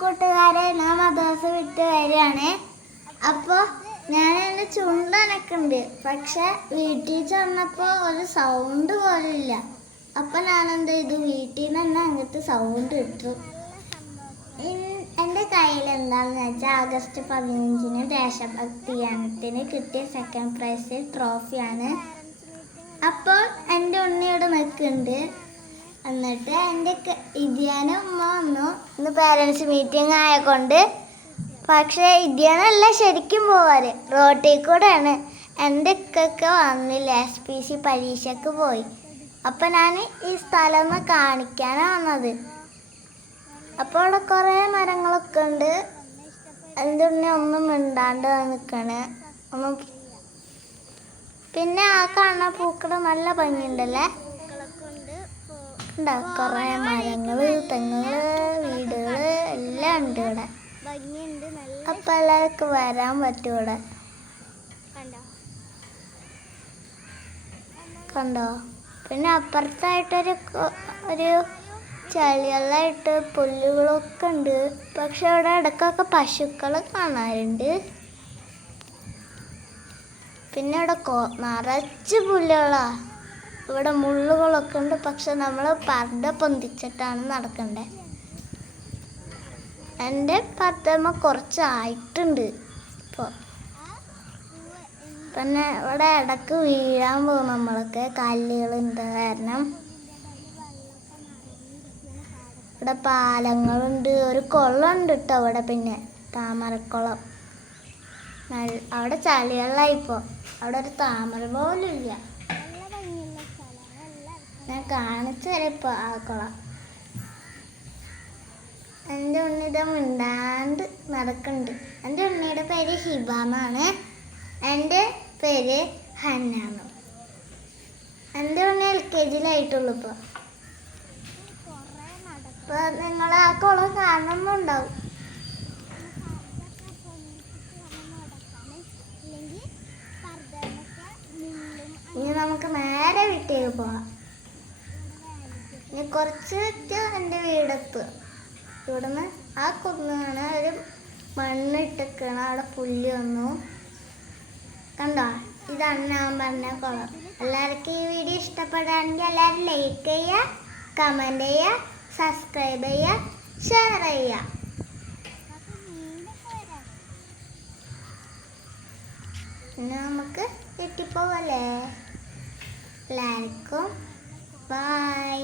കൂട്ടുകാരെ ഞാൻ മദ്രസ വിട്ട് വരികയാണ്. അപ്പോൾ ഞാൻ എന്റെ ചുണ്ടനക്കുണ്ട് പക്ഷേ വീട്ടിൽ ചെന്നപ്പോൾ ഒരു സൗണ്ട് പോലും ഇല്ല അപ്പം ഞാനെന്ത് ചെയ്തു? വീട്ടിൽ നിന്ന് തന്നെ അങ്ങനത്തെ സൗണ്ട് ഇട്ടു. എന്റെ കയ്യിൽ എന്താണെന്ന് വെച്ചാൽ ആഗസ്റ്റ് പതിനഞ്ചിന് ദേശഭക്തി ഗാനത്തിന് കിട്ടിയ സെക്കൻഡ് പ്രൈസ് ട്രോഫിയാണ് അപ്പോൾ എന്റെ ഉണ്ണിയോട് നിൽക്കുന്നുണ്ട്. എന്നിട്ട് എന്റെ ഇദ്യാന ഉമ്മ വന്നു. ഇന്ന് പേരൻസ് മീറ്റിംഗ് ആയതുകൊണ്ട് പക്ഷേ ഇദ്യാനല്ല ശരിക്കും പോവാറ് റോട്ടിൽ കൂടെയാണ്. എന്റെ ഇക്കൊക്കെ വന്നില്ല എസ് പി സി പരീക്ഷയ്ക്ക് പോയി. അപ്പം ഞാൻ ഈ സ്ഥലം ഒന്ന് കാണിക്കാനാണ് വന്നത്. അപ്പോൾ അവിടെ കുറേ മരങ്ങളൊക്കെ ഉണ്ട്. എന്തുണ്ടെ? ഒന്നും മിണ്ടാണ്ട് നിൽക്കണേ. ഒന്നും പിന്നെ ആ കാണുന്ന പൂക്കൾ നല്ല ഭംഗിയുണ്ടല്ലേ? ഉണ്ടാ കുറേ മരങ്ങൾ തെങ്ങുകൾ വീടുകൾ എല്ലാം ഉണ്ട് ഇവിടെ. അപ്പൊ എല്ലാവർക്കും വരാൻ പറ്റും ഇവിടെ. കണ്ടോ? കണ്ടോ? പിന്നെ അപ്പുറത്തായിട്ടൊരു ഒരു ചളികളായിട്ട് പുല്ലുകളൊക്കെ ഉണ്ട്. പക്ഷെ അവിടെ ഇടയ്ക്കൊക്കെ പശുക്കൾ കാണാറുണ്ട്. പിന്നെ അവിടെ നിറച്ച് പുല്ലുകളാ. ഇവിടെ മുള്ളുകളൊക്കെ ഉണ്ട്. പക്ഷെ നമ്മൾ പർദ്ദ പൊന്തിച്ചിട്ടാണ് നടക്കണ്ടേ. എന്റെ പർദ്ദമ്മ കുറച്ചായിട്ടുണ്ട് ഇപ്പോൾ പിന്നെ ഇവിടെ ഇടയ്ക്ക് വീഴാൻ പോകും നമ്മളൊക്കെ. കല്ലുകളുണ്ട് കാരണം ഇവിടെ പാലങ്ങളുണ്ട്. ഒരു കുളമുണ്ട് കേട്ടോ അവിടെ പിന്നെ. താമരക്കുളം. അവിടെ ചളിവെള്ളമായിപ്പോ അവിടെ ഒരു താമര പോലും ഇല്ല നല്ല ഭംഗിയുള്ള സ്ഥലമാണ് നല്ല ഞാൻ കാണിച്ചു തരാം ഇപ്പൊ. ആക്കോളാം എന്റെ ഉണ്ണിത മിണ്ടാണ്ട് നടക്കുന്നുണ്ട് എന്റെ ഉണ്ണിയുടെ പേര് ഹിബ എന്നാണ് എന്റെ പേര് ഹന്നാണ് എന്റെ ഉണ്ണി എൽ കെ ജിയിലായിട്ടുള്ളൂ ഇപ്പോൾ നടക്കും അപ്പോൾ നിങ്ങൾ ആ കുളം ഉണ്ടാവും. ഇനി നമുക്ക് നേരെ വിട്ടേക്ക് പോവാം. ഇനി കുറച്ച് വിറ്റ് എന്റെ വീടെത്തുക ഇവിടുന്ന് ആ കുന്നാണ് ഒരു മണ്ണിട്ടേക്കണ അവിടെ പുല്ല് വന്നു. കണ്ടോ? ഇതാണ് ഞാൻ പറഞ്ഞ കുളം. എല്ലാവർക്കും ഈ വീഡിയോ ഇഷ്ടപ്പെടുകയാണെങ്കിൽ എല്ലാവരും ലൈക്ക് ചെയ്യുക കമന്റ് ചെയ്യുക സബ്സ്ക്രൈബ് ചെയ്യുക ഷെയർ ചെയ്യുക. പിന്നെ നമുക്ക് വീട്ടിൽ പോവല്ലേ എല്ലാവർക്കും ബൈ